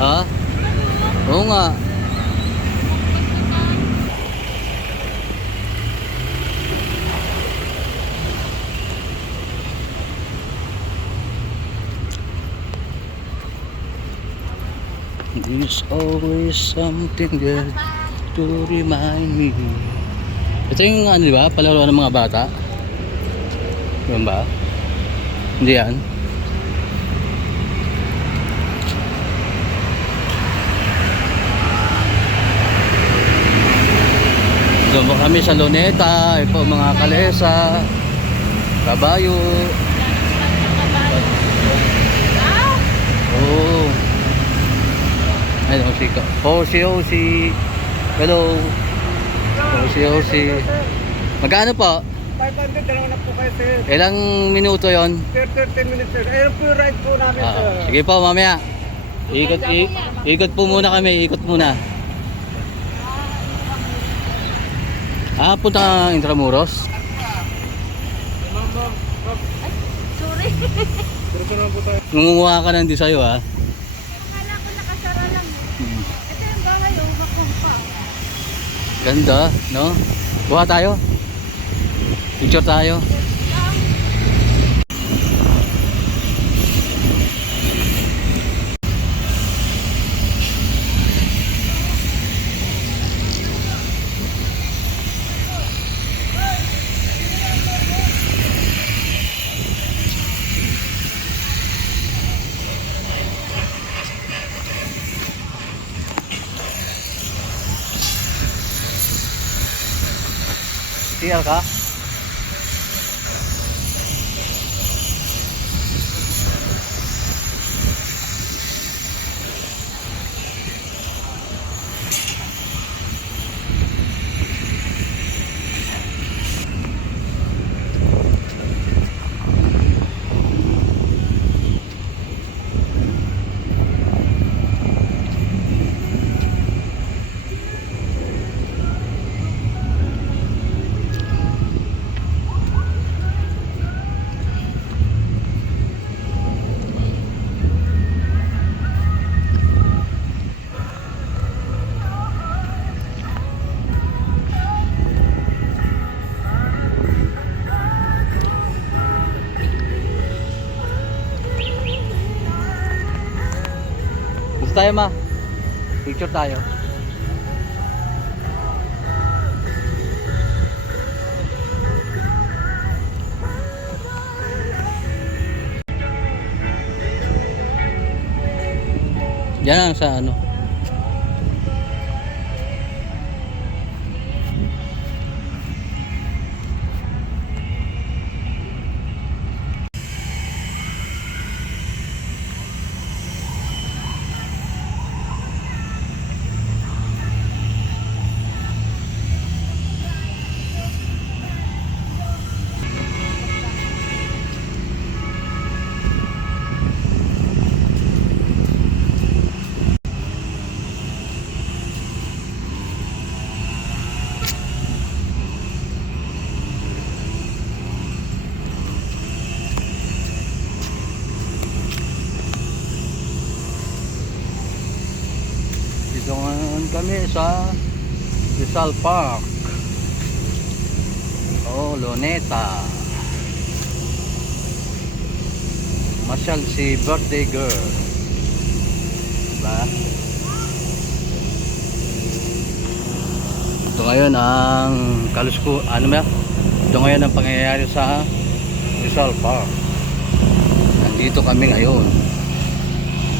Ha? Oo nga. There's always something good to remind me. Ito yung ano, di ba? Palaro ng mga bata. Yan ba? Hindi yan. Doon po kami sa Luneta. Ito mga kalesa, kabayo. Oh. Ayun, Osi. Hello. Osi. Magkano po? 500, dalawa na po kayo, sir. Ilang minuto yon? 13 minutes, sir. Ayun po yung ride po namin, sir. Sige po, mamaya. Ikot po muna kami. Ikot muna. Punta ka Intramuros? Sorry. Diretso na po tayo. Nangunguha ka ng di sa'yo, ha? Akala ko nakasara lang. Ito yung bahay, oh, makumpa. Ganda, no? Kuha tayo. Picture tayo. TL ka? Gusto tayo, ma? Picture tayo. Yan sa ano. Dito ngayon kami sa Rizal Park. Luneta. Masyal si birthday girl. Diba? Ito ngayon ang ano ba? Ito ngayon ang pangyayari sa Rizal Park. Nandito kami ngayon.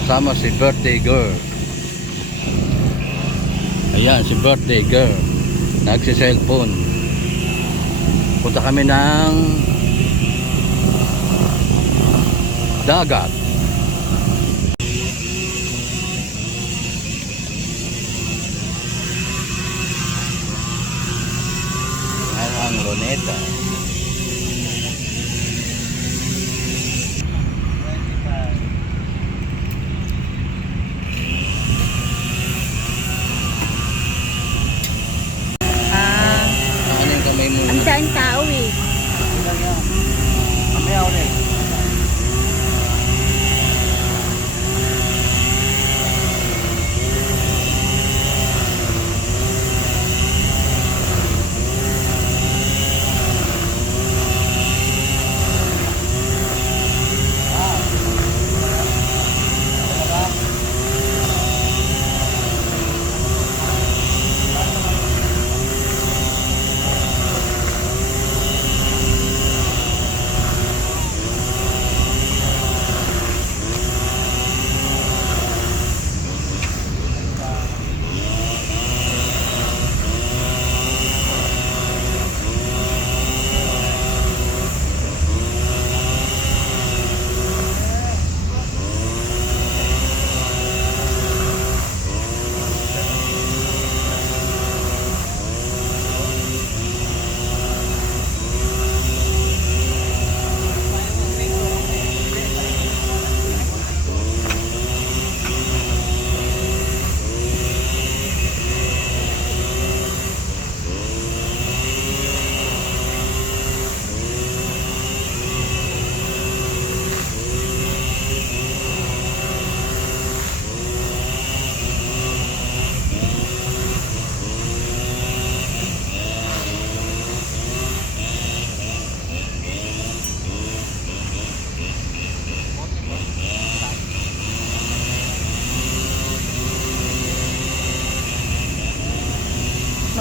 Sama si birthday girl. Ayan, si birthday girl. Nagsi-cellphone. Punta kami ng dagat. Ayan ang Luneta. Ang daming tao eh. Mamaya ulit.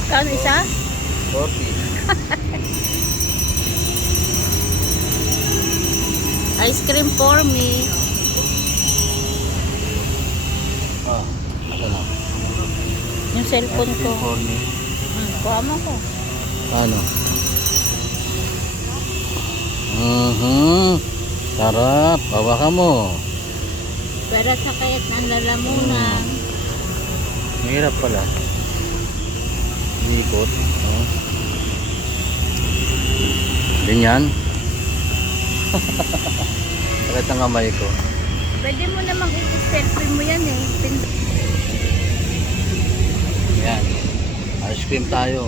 Kano isa? 40. Ice cream for me. Ah, ito na. Yung cellphone ko. For me. Kuha mo ko. Ano? Sarap. Hawakan mo. Pero sa kayat ng lalamunan. Mahirap pala. Ikot. Oh. Ganyan. Sakit ang kamay ko. Pwede mo namang i-selfie mo yan eh. Yan. Ice cream tayo.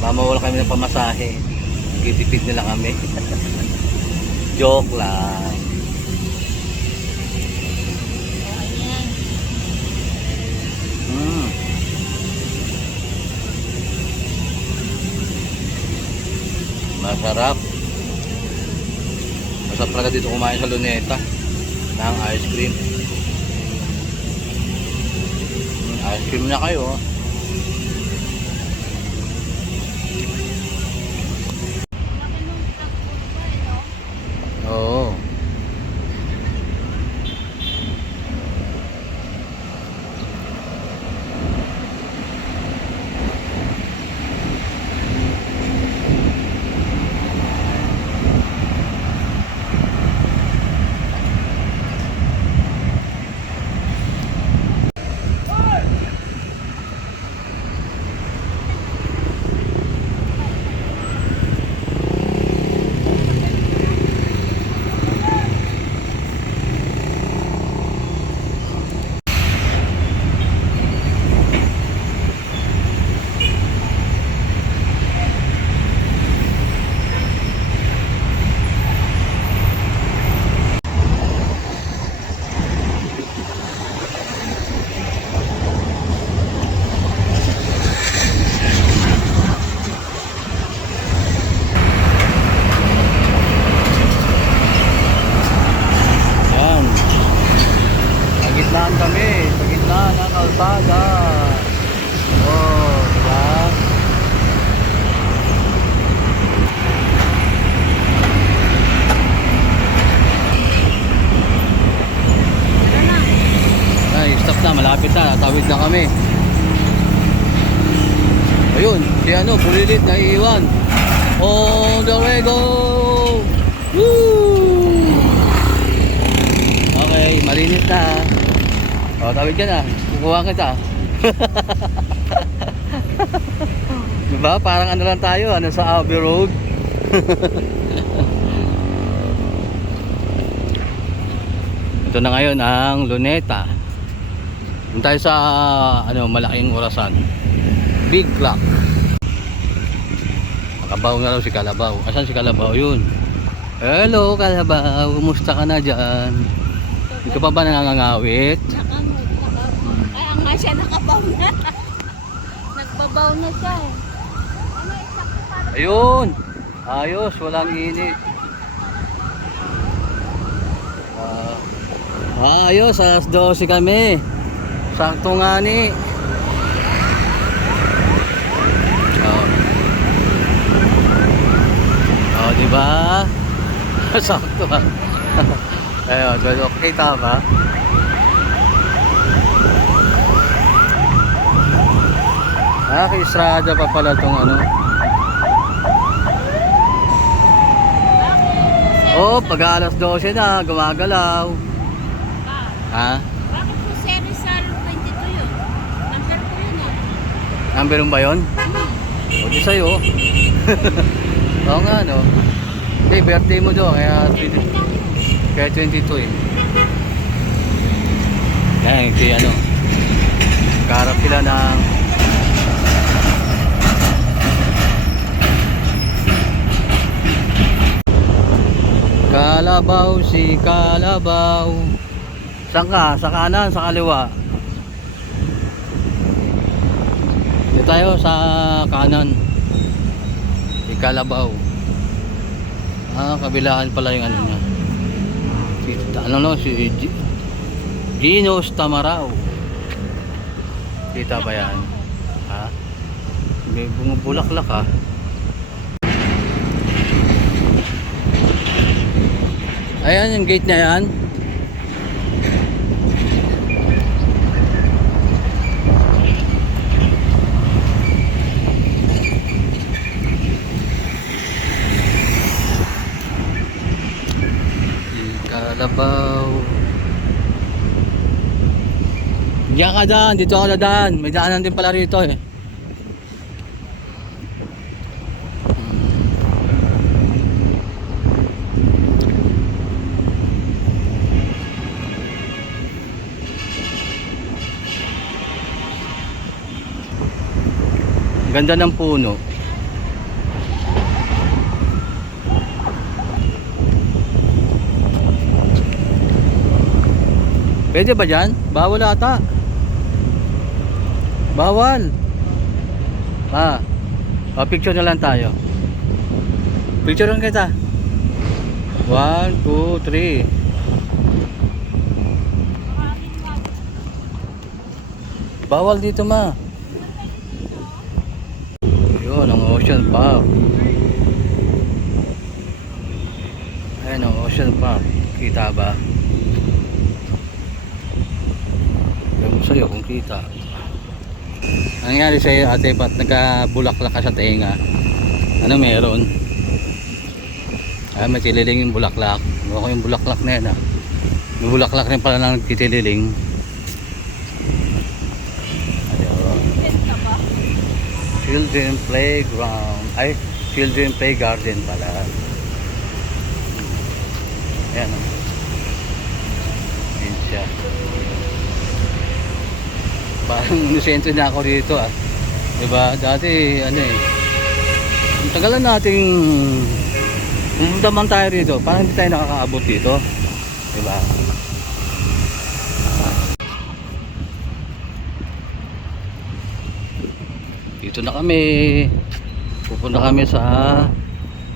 Mamawala kami ng pamasahe. Gitipid nila kami. Joke lang. Ayan. Masarap. Masarap talaga dito kumain sa Luneta ng ice cream. Ice cream na kayo. Oo. Yan. Sa gitnaan kami. Sa gitnaan ng kalsada. Oh, diba? Tara na. Ay, stop na. Malapit na. Tawid na kami. Ayun. Si ano, Pulilit na iiwan. On the way, go! Woo! Okay, malinis na. O, tawid ka na. Kukuha kita. Diba? Parang ano lang tayo. Ano sa Abbey Road. Ito na ngayon ang Luneta. Doon tayo sa ano, malaking orasan. Big Clock. Nakabaw na raw si Kalabaw. Asan si Kalabaw? Yun. Hello Kalabaw. Kumusta ka na dyan? Hindi ka pa ba nangangawit? Nakamot. Kaya nga siya nakabaw na. Nagbabaw na siya eh. Ano, isakto para Ayun. Ayos. Walang init. Ayos. Alas 12 kami. Sakto nga ni. Oh, diba? Sakto ha. Ayun, well, okay tama. Kay-Estrada pa pala tong ano. Oh, pag alas 12 na, gumagalaw. Ha? Bakit po si Rizal 22 yun? Number ko yun eh. Number mo ba yun? O di sa'yo. Oo nga no. Eh, birthday mo doon, kaya 22 eh. Yan, si ano. Karap sila ng Kalabaw, si Kalabaw. Saan ka? Sa kanan, sa kaliwa? Dito tayo sa kanan. Si Kalabaw. Kabilaan pala yung ano niya. Si Gino's Tamaraw. Kita ba yan? Ha? May bumubulaklak ah. Ayan yung gate na yan. Kalabaw. Diyan ka daan, dito ako dadaan. May daanan din pala rito eh. Ganda ng puno. Pwede ba dyan? Bawal ata. Bawal. O, picture na lang tayo. Picture lang kita. 1, 2, 3. Bawal dito ma. Yun, ang Ocean Park. Ayan ang Ocean Park. Kita ba? Ewan sa'yo kung kita. Ang nangyari sa'yo ate, ba't nagkabulaklak ka sa tenga? Ano meron? May tililing yung bulaklak. Huwag ko yung bulaklak na yan ah. May bulaklak rin pala na nagtitililing. Children playground. Ay, children play garden pala. Ayan o. Ayan siya. Parang inosente na ako dito ah. Diba? Dati ano eh. Ang tagalan nating pumunta man tayo rito. Parang hindi tayo nakakaabot dito. Diba? Dito na kami. Pupunta kami sa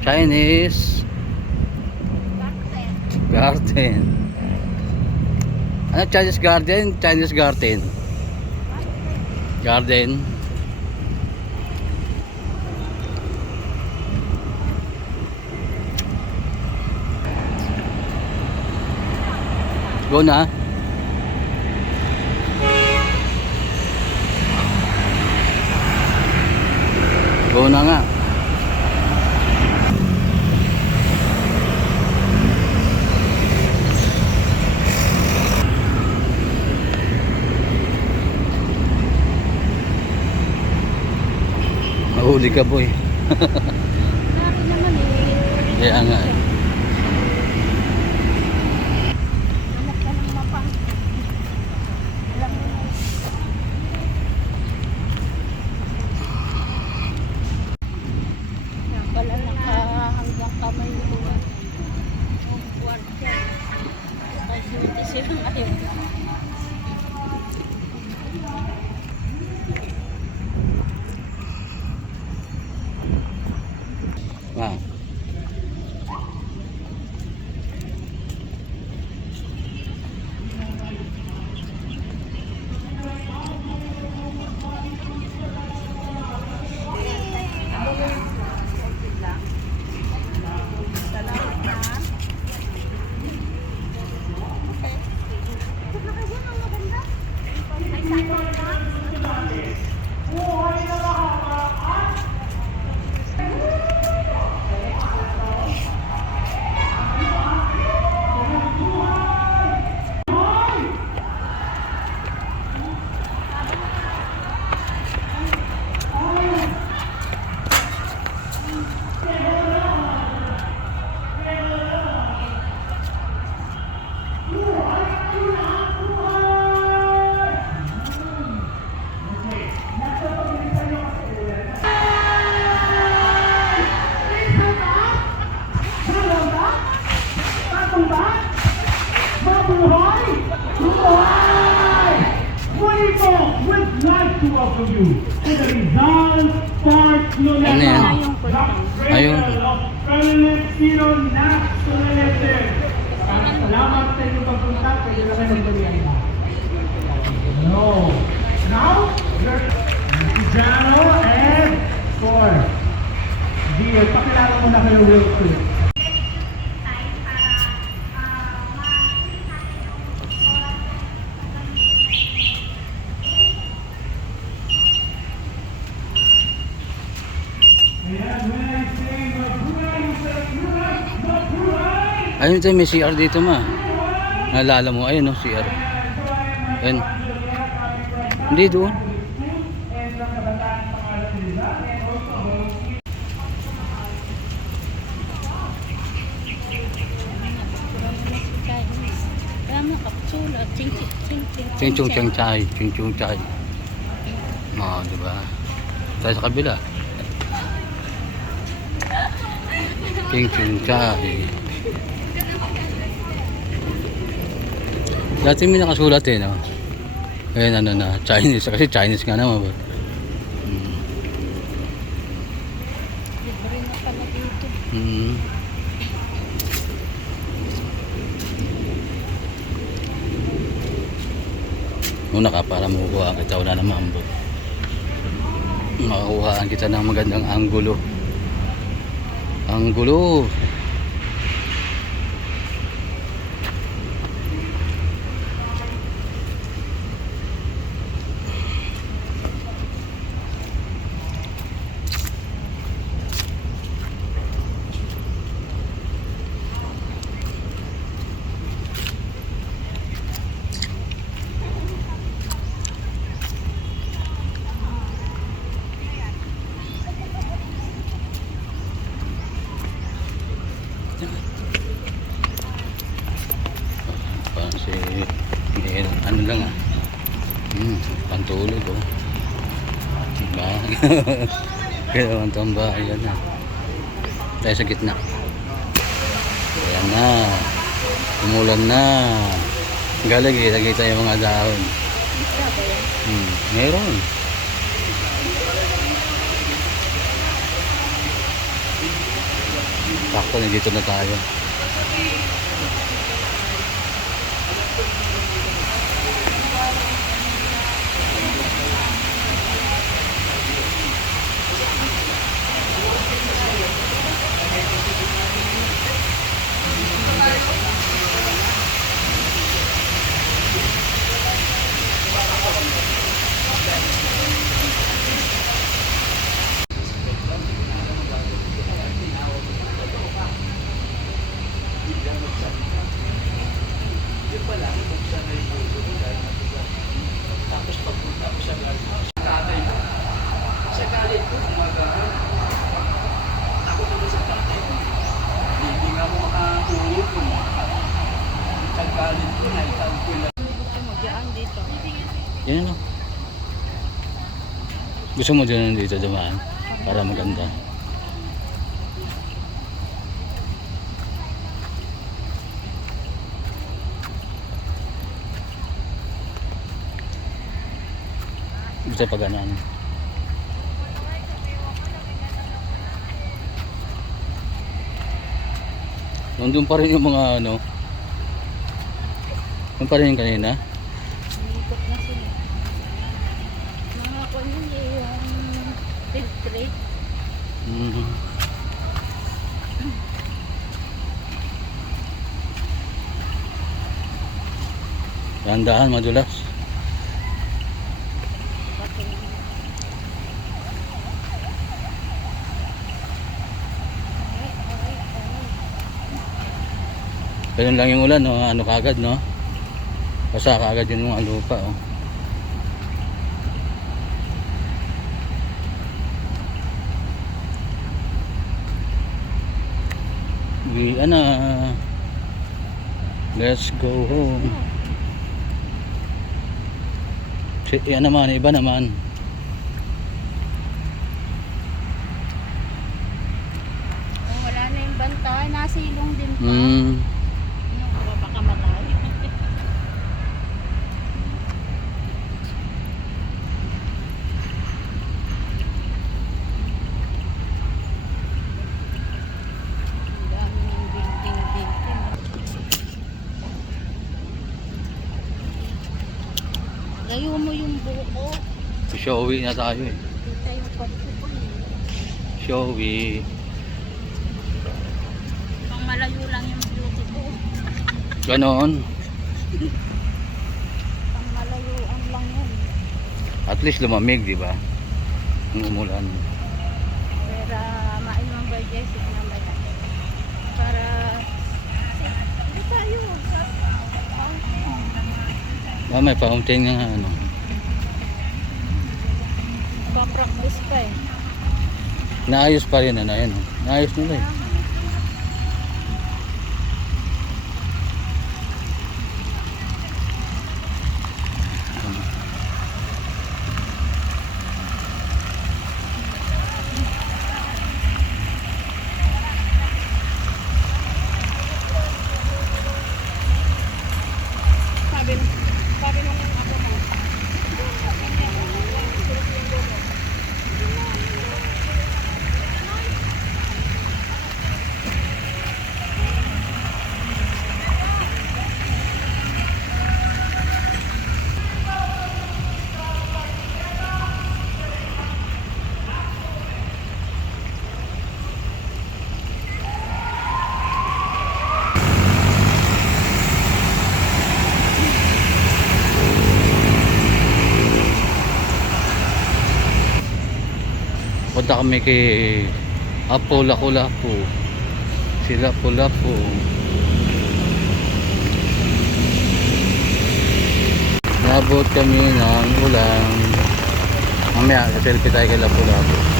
Chinese Garden. Ano Chinese Garden? Chinese Garden. Garden. Go na. Go na nga. Mahuli ka boy. Laki naman eh. Kaya nga. Hanap ka ng mapa. Alam mo na. Yan pala hanggang kamay ko. Ang kwarta. Kasi silang ayaw. Ah. welcome you to the Rizal Park Ano yan? Ayun. Salamat sa inyong pagpunta. Pwede na kayo magdalian na. No. Now, si Jano and Brother Wilson. Ayun tayo, may CR dito ma. Naalala mo, ayun no, CR. Ayun. Hindi doon. Kaya mo kapsula, ching ching ching ching. Ching chung chang chai, ching chung chai. Oo, diba? Tayo sa kabila. Ching chung chai. Dati may nakasulat eh, no? Ayun, ano na, Chinese. Kasi Chinese nga naman ba? Libre na pala dito. Mm. Una ka para makukuha kita, wala na mambo. Makakuhaan kita ng magandang anggulo. Anggulo. Parang si ano lang ah. Pantulog oh. Diba? Kaya naman itong bahay na. Tayo sa gitna. Ayan na. Umulan na. Galag eh. Lagay tayo mga dahon. Meron. Sakto na dito na tayo. Magyaan dito. Yan o. Gusto mo dyan dito dumaan para maganda. Gusto pa ganaan. Nandun pa rin yung mga ano. Nandun pa rin yung kanina. Umikot na sila. Mga kung hindi yung filtrate. Dahan-dahan, madulas. Ganun lang yung ulan, no? Ano kagad, no? Basa kagad yung mga lupa, oh. Uwian na. Let's go home. Yan naman, iba naman. Kung wala na yung bantay, nasilong din pa. Baka matay. Ang dami ng ding. Layo mo yung buko. Showy na tayo eh. Dito yung pagkukunin. Showy. malayo lang yung beauty ko. Ganon. Pang malayuan lang yun. At least lumamig, di ba? Ang umulan. Pero mainom ba Jessica na ba yan? Para hindi tayo sa May fountain nga ano. pa-practice pa eh. Naayos pa rin ano yan. Naayos nila eh. Sabi nung ako mo. Punta kami kay Apo Lapu-Lapu. Si Lapu-Lapu. Nabot kami ng ulan. Mamaya, selfie tayo kay Lapu-Lapu.